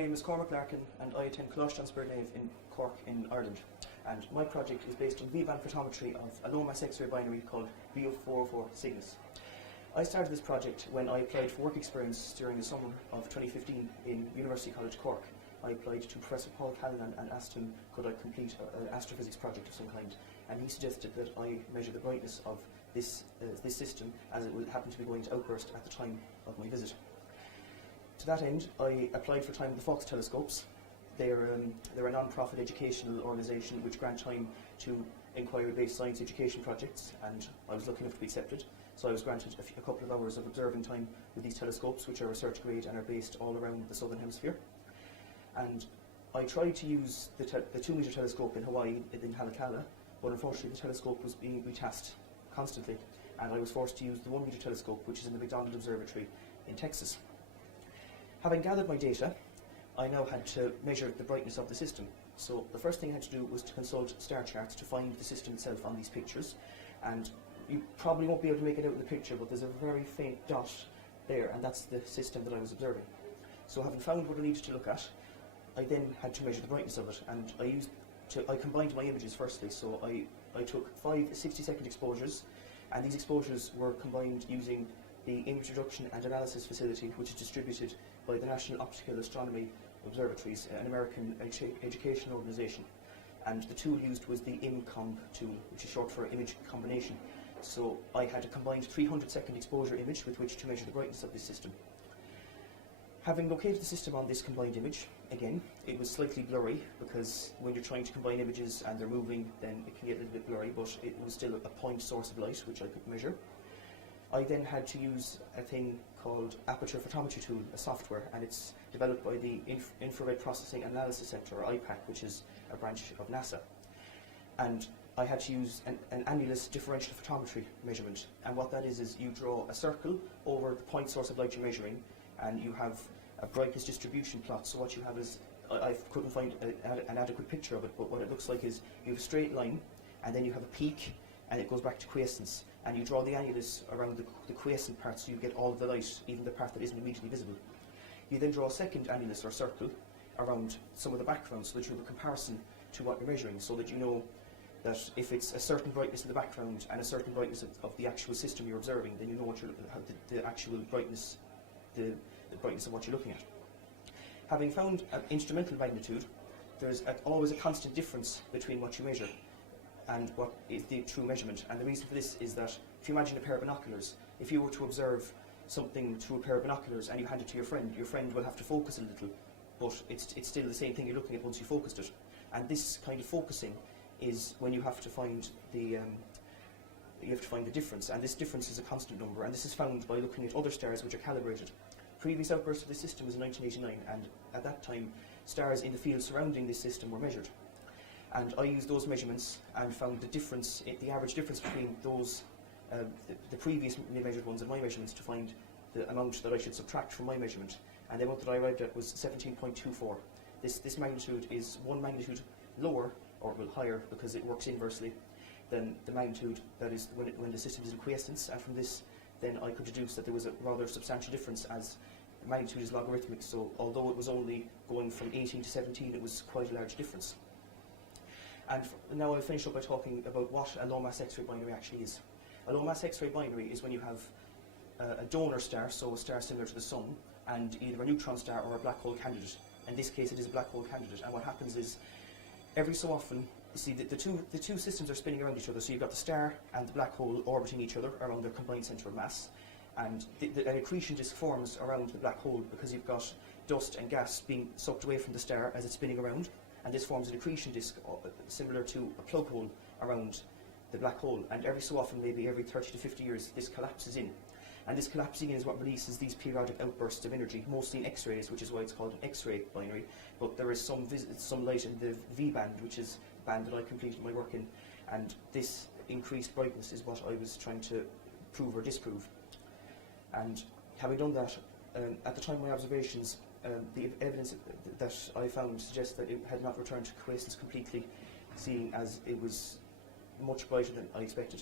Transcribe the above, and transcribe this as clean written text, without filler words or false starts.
name is Cormac Larkin and I attend Colosseum in Cork in Ireland, and my project is based on V-band photometry of a low mass X-ray binary called V404 Cygni. I started this project when I applied for work experience during the summer of 2015 in University College Cork. I applied to Professor Paul Callanan and asked him could I complete an astrophysics project of some kind, and he suggested that I measure the brightness of this system as it happened to be going to outburst at the time of my visit. To that end, I applied for time with the Fox telescopes. They're a non-profit educational organisation which grant time to inquiry-based science education projects, and I was lucky enough to be accepted. So I was granted a couple of hours of observing time with these telescopes, which are research grade and are based all around the southern hemisphere. And I tried to use the 2-metre telescope in Hawaii, in Halakala, but unfortunately the telescope was being retasked constantly, and I was forced to use the 1-metre telescope, which is in the McDonald Observatory in Texas. Having gathered my data, I now had to measure the brightness of the system. So the first thing I had to do was to consult star charts to find the system itself on these pictures, and you probably won't be able to make it out in the picture, but there's a very faint dot there, and that's the system that I was observing. So having found what I needed to look at, I then had to measure the brightness of it, and I combined my images firstly. So I took 5 60-second exposures, and these exposures were combined using the Image Reduction and Analysis Facility, which is distributed by the National Optical Astronomy Observatories, an American education organisation. And the tool used was the ImComb tool, which is short for Image Combination. So I had a combined 300-second exposure image with which to measure the brightness of this system. Having located the system on this combined image, again, it was slightly blurry, because when you're trying to combine images and they're moving, then it can get a little bit blurry, but it was still a point source of light, which I could measure. I then had to use a thing called Aperture Photometry Tool, a software, and it's developed by the Infrared Processing Analysis Centre, or IPAC, which is a branch of NASA. And I had to use an annulus differential photometry measurement, and what that is you draw a circle over the point source of light you're measuring, and you have a brightness distribution plot. So what you have is, I couldn't find an adequate picture of it, but what it looks like is you have a straight line, and then you have a peak, and it goes back to quiescence, and you draw the annulus around the quiescent part, so you get all of the light, even the part that isn't immediately visible. You then draw a second annulus or circle around some of the background, so that you have a comparison to what you're measuring, so that you know that if it's a certain brightness in the background and a certain brightness of the actual system you're observing, then you know what the actual brightness, the brightness of what you're looking at. Having found an instrumental magnitude, there's always a constant difference between what you measure and what is the true measurement. And the reason for this is that if you imagine a pair of binoculars, if you were to observe something through a pair of binoculars and you hand it to your friend will have to focus a little, but it's still the same thing you're looking at once you focused it. And this kind of focusing is when you have to find the difference, and this difference is a constant number, and this is found by looking at other stars which are calibrated. Previous outburst of this system was in 1989, and at that time stars in the field surrounding this system were measured. And I used those measurements and found the difference, the average difference between those, the previous measured ones and my measurements, to find the amount that I should subtract from my measurement. And the amount that I arrived at was 17.24. This magnitude is one magnitude lower, or well, higher, because it works inversely, than the magnitude that is when the system is in quiescence. And from this, then I could deduce that there was a rather substantial difference, as the magnitude is logarithmic. So although it was only going from 18 to 17, it was quite a large difference. And now I'll finish up by talking about what a low-mass X-ray binary actually is. A low-mass X-ray binary is when you have a donor star, so a star similar to the Sun, and either a neutron star or a black hole candidate. In this case, it is a black hole candidate. And what happens is, every so often, you see the two systems are spinning around each other. So you've got the star and the black hole orbiting each other around their combined centre of mass, and an accretion disk forms around the black hole because you've got dust and gas being sucked away from the star as it's spinning around. And this forms an accretion disk similar to a plug hole around the black hole. And every so often, maybe every 30 to 50 years, this collapses in. And this collapsing in is what releases these periodic outbursts of energy, mostly in X-rays, which is why it's called an X-ray binary. But there is some light in the V-band, which is the band that I completed my work in. And this increased brightness is what I was trying to prove or disprove. And having done that, at the time of my observations, the evidence that I found suggests that it had not returned to quiescence completely, seeing as it was much brighter than I expected.